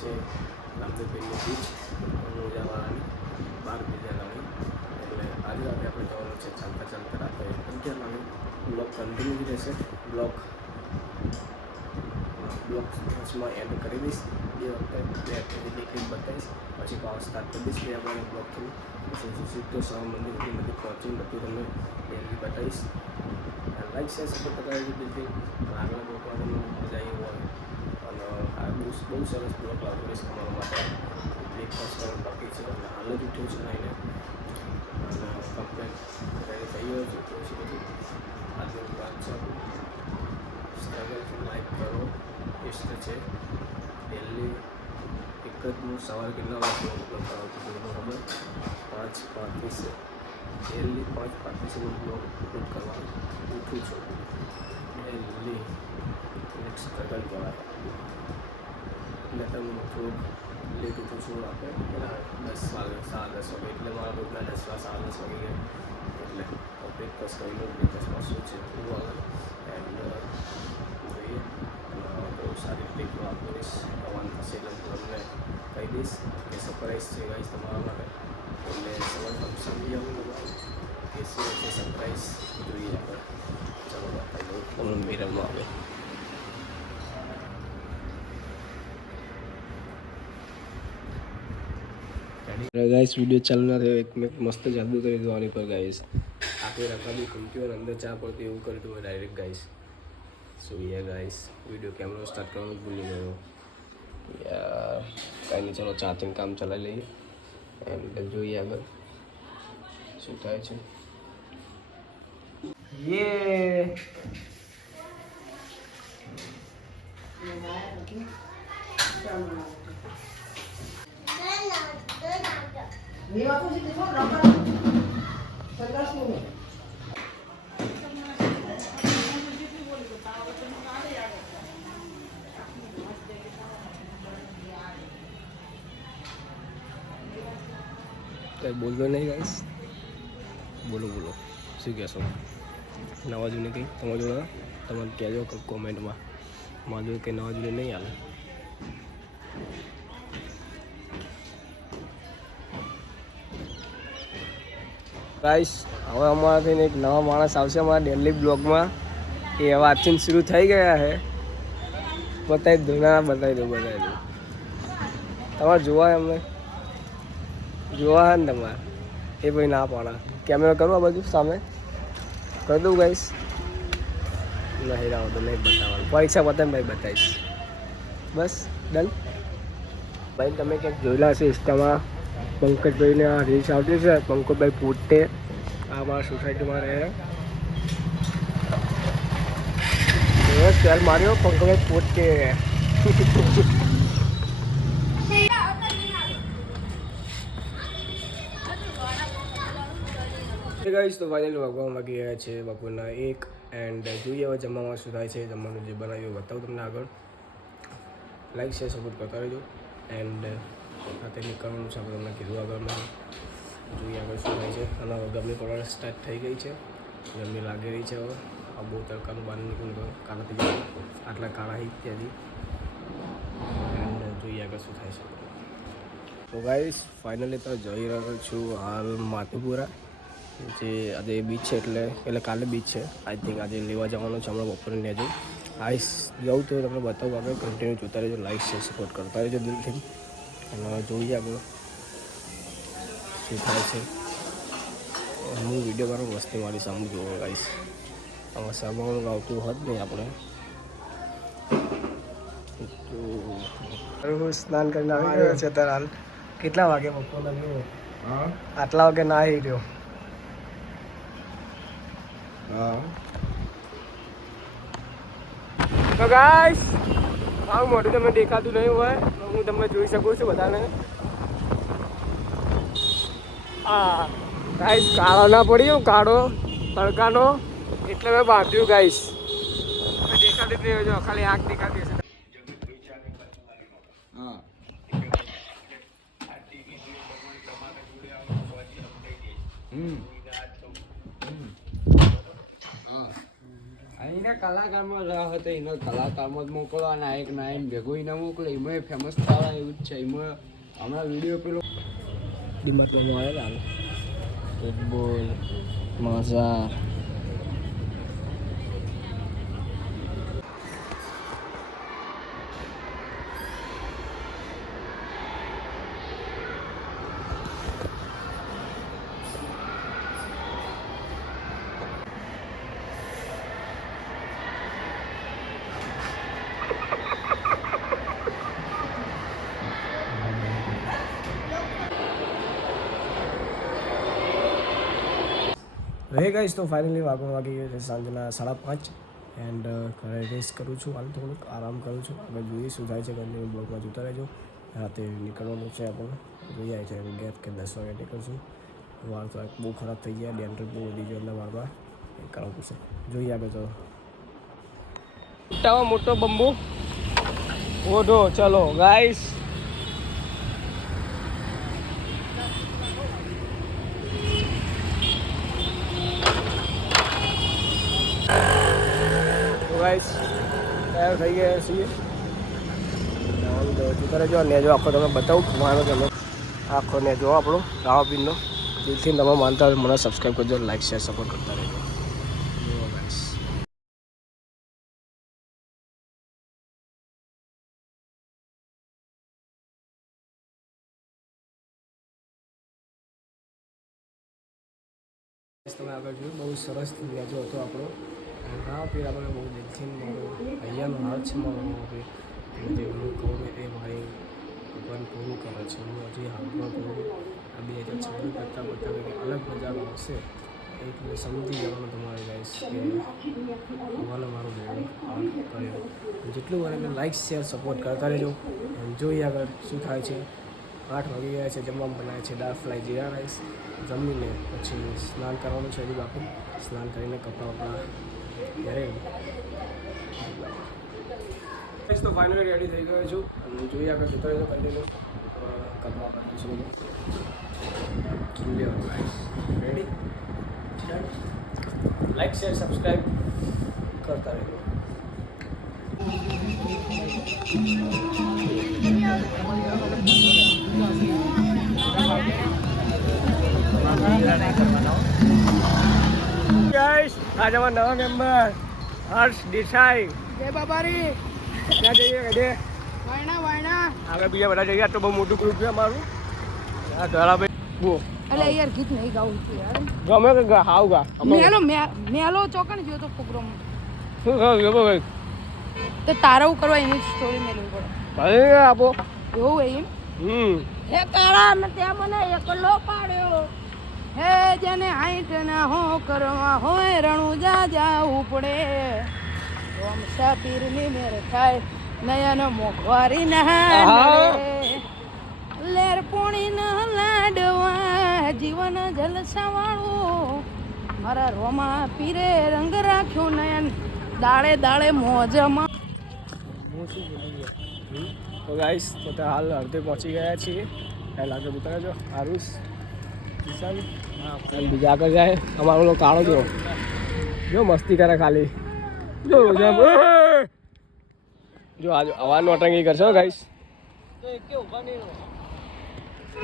છે રામદેવપીરની બીચ મોજાવાળાની 12 બીજાવાળી. એટલે આજે રાતે આપણે જવાનું છે ચાલતા રાતે 11 વાગે. બ્લોગ કન્ટિન્યુ રહેશે. બ્લોગ્સમાં એડ કરી દઈશ. બે વખતે ક્લિપ બતાવીશ, પછી પાવર સ્ટાર્ટ કરી દઈશ. આપણે બ્લોગ થયું પછી સીધો સવા મંદિર સુધી પહોંચી બધું તમને ડેલી બતાવીશ. લાઈક શેર સપોર્ટ કરાવી દીધી. આગળ બ્લોગમાં તમને મજા આવી હોય અને આ બહુ સરસ બ્લોગ લાવતો રહીશ તમારા માટે. બ્રેકફાસ્ટ કરવાનું બાકી છે અને હાલ જ ઉઠ્યું છે નહીં અને કમ્પ્લેટ રેડી થઈ ગયો છે. પછી બધું આગળ વાત છે સ્ટ્રગલ લાઈક કરો ઇષ્ટ છે. ડેલી એક જ હું સવારે કેટલા વાગે બ્લોગ કરાવું છું ખબર 5:35 ડેલી 5:35 હું બ્લોગ અપલોડ કરવા ઉઠું છું. ડેલી એક સ્ટ્રગલ કહેવાય. એટલે તમે થોડુંક લેટ ઉઠું છું. આપણે 10 વાગે 10:30 વાગે એટલે મારા રોજના 10 વાગે 10:30 વાગે એટલે બ્રેકફાસ્ટ કરી લો. બ્રેકફાસ્ટમાં શું છે હું આગળ એન્ડ જોઈએ બહુ સારી રીતે આપતો રહીશ. આવવાનું થશે એટલે તમને કહી દઈશ કે સરપ્રાઈઝ છે ગાઈસ તમારા માટે. એટલે સવારે સમજી આવું કે શું છે સરપ્રાઈઝ જોઈએ આપણે. ચાલો બતાવી દઉં મિરરમાં આવે. ગાઈસ વિડીયો ચાલુ ના થયો એક મેં મસ્ત જાદુ કરી દો આની પર ગાઈસ. આખી રકાબી ખૂમતી હોય અંદર ચા પડતી એવું કરી દઉં direct guys. So guys video કેમેરો સ્ટાર્ટ કરવાનું ભૂલી ગયો યાર. કાંઈ નહીં ચાલો ચાર્જિંગ કામ ચલાવી લઈએ એન્ડ જોઈએ આગળ શું થાય છે. કંઈ બોલતો નહીં ગાઈસ. બોલો શું કહેશો? નવા જૂની કંઈ તમારા જોડે તમે કહેજો કોમેન્ટમાં. મારા જોડે કંઈ નવા જૂની નહીં હાલે. ગાઈસ હવે અમારાથી એક નવા માણસ આવશે અમારા ડેલી બ્લોગમાં. એ હવે આજથી શરૂ થઈ ગયા છે. બતાવી દઉં તમારે જોવા એમને જોવા ને તમારે એ ભાઈ ના પાડા. કેમેરો કરું આ બાજુ સામે કરી દઉં ગાઈસ. નહીં રાવ તો નહીં બતાવવાનું. પરીક્ષા પતાવીને ભાઈ બતાવીશ. બસ ડન. ભાઈ તમે ક્યાંક જોયેલા હશે ઇન્સ્ટામાં પંકજભાઈને આ રીલ્સ આવતી છે. પંકજભાઈ પોતે આ મારા સોસાયટીમાં રહે. સ્ટાઇલ માર્યો પંકજભાઈ પોતે. ગાઈસ તો ફાઇનલી વાગવામાં વાગી ગયા છે બપોરના 1 એન્ડ જોઈએ હવે જમવામાં શું થાય છે. જમવાનું જે બનાવ્યું બતાવું તમને આગળ. લાઈક શેર સપોર્ટ કરતા રહેજો એન્ડ સાથે નીકળવાનું છે આપણે તમને કીધું આગળમાં. જોઈએ આગળ શું થાય છે. અને ગરમી પડવાની સ્ટાર્ટ થઈ ગઈ છે. ગરમી લાગી રહી છે હવે. આ બહુ તડકાનું બહાર નીકળ્યું તો કાળા થઈ જાય. આટલા કાળા હી ત્યાંથી એન્ડ જોઈએ આગળ શું થાય છે. તો ગાઈસ ફાઇનલી તો જઈ રહ્યો છું હાલ માટીપુરા. જે આજે બીચ છે એટલે કાલે બીચ છે. આઈ થિંક આજે લેવા જવાનું છે હમણાં બપોરે ને જઈ આઈસ જવું તો તમને બતાવું. આગળ કન્ટિન્યુ જોતા રહેજો. લાઈક શેર સપોર્ટ કરતા રહેજો દિલથી. અને જોઈએ આગળ શું થાય છે. હું વિડીયો મારો મસ્તી મારી સામું જોવો ગાઈશ. આમાં સામાનું આવતું હોત નહીં આપણે તો સ્નાન કરીને આવી ગયો છે તાર હાલ. કેટલા વાગે બપોરના? આટલા વાગે ના આવી રહ્યો. તો ગાઈસ મારું મોઢું તમને દેખાતું નહીં હોય હું તમને જોઈ શકું છું બધાને. હા ગાઈસ કાળો ના પડ્યો કાળો તડકાનો એટલે મેં બાંધ્યું ગાઈસ. દેખાતું જ નહીં જો ખાલી આંખ દેખાતી હશે. કલાકારમાં રહ હતો એનો કલાકારમાં જ મોકલવાના એક ના એમ ભેગો એને મોકલે એમાં ફેમસ થવા એવું જ છે એમાં હમણાં વિડીયો પેલો ડિમાર્ટમાં આવે ને ફૂટબોલ મજા હે ગાઈસ તો ફાઇનલી વાગી ગયો છે સાંજના 5:30 એન્ડ ઘરે રેસ્ટ કરું છું હાલ થોડુંક આરામ કરું છું આગળ જોઈએ શું થાય છે કન્ટિન્યુ બ્લોગમાં જોતા રહેજો રાતે નીકળવાનું છે આપણને જોઈએ છે ગેટ કે 10 વાગે નીકળશું વાળ તો બહુ ખરાબ થઈ ગયા ડેન્ડ્રફ બહુ વધી ગયો એટલે વાળમાં એ કરવું પડશે જોઈએ આગળ તો મોટો બંબુ ઓઢો ચલો ગાઈસ ગાઈસ તૈયાર થઈ ગયા છીએ જોતા રહેજો નેજો આખો તમે બતાવું મારો તમે આખો નેજો આપણો રાવાપીરનો જેથી તમે માનતા હોય મને સબસ્ક્રાઈબ કરજો લાઈક શેર સપોર્ટ કરતા રહેજો ગાઈસ તમે આગળ જોયું બહુ સરસ નેજો હતો આપણો રાવાપીર આપણે બહુ દિલથી મારો અહીંયાનો હાલ છે મારો રાવાપીર જે હું કહું ને એ મારી ભગવાન પૂરું કરે છે હું હજી હાલમાં કહું આ 2026 કરતાં બધા કંઈક અલગ મજાનો હશે એટલે સમજી જવાનું તમારે ગાઈસ કે ભગવાને મારું બહુ હાલ કર્યો જેટલું બને કે લાઈક શેર સપોર્ટ કરતા રહેજો જોઈએ આગળ શું થાય છે 8 વાગી ગયા છે જમવામાં બનાવે છે દાળ ફ્રાય જીરા રાઈસ જમીને પછી સ્નાન કરવાનું છે હજી બાકી સ્નાન કરીને કપડાં વપડા ત્યારે તો ફાઇનલી રેડી થઈ ગયો છું અને જોઈએ આગળ જોતા રહેજો કન્ટિન્યુ કરવા કરીશું રેડી લાઈક શેર સબસ્ક્રાઈબ કરતા રહેજો ગાઈસ આજે અમારા નવા મેમ્બર હર્ષ દેસાઈ જય બાબારી ક્યાં જઈએ કદે વાયણા આગળ બીજા બધા જઈએ તો બહુ મોટું ગ્રુપ છે અમારું આ ધરાભાઈ બો અલે યાર ગીત નહીં ગાવું છે યાર ગમે કે હાવ ગા મેલો ચોકણ ગયો તો પ્રોગ્રામ શું ગાવ ભાઈ તો તારા કરવા એની સ્ટોરી મેળવી પડે ભાઈ આપો એવું એમ હે કાળા ને ત્યાં મને એકલો પાડ્યો હે જેને હાઈટ ના હો કરવા હોય રણુ જાવું પડે ઓમ સાપીર ની મેર થાય નયન મોખવારી ના લેર પોણી ના લાડવા જીવન જલસા વાળું મારા રોમા પીરે રંગ રાખ્યો નયન દાડે દાડે મોજમાં તો ગાઈસ તો હાલ અડધે પહોંચી ગયા છીએ પહેલાં આગળ જોતા રહેજો આરુષ બીજા આગળ જાય અમારો લોકો કાળો જો મસ્તી કરે ખાલી જો આજે અવાજ નોટંકી કરશો ગાઈસ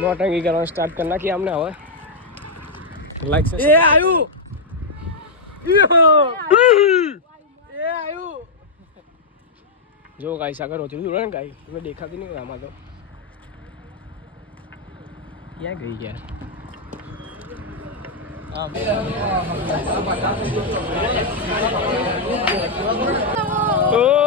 નોટંકી કરવાનું સ્ટાર્ટ કરી નાખીએ અમને હવે લાઈક એ આવ્યું જો ગાઈસ આગળ રોચડું જોડે ને ગાઈ તમે દેખાતી નહીં આમાં તો ક્યાં ગઈ યાર ઓ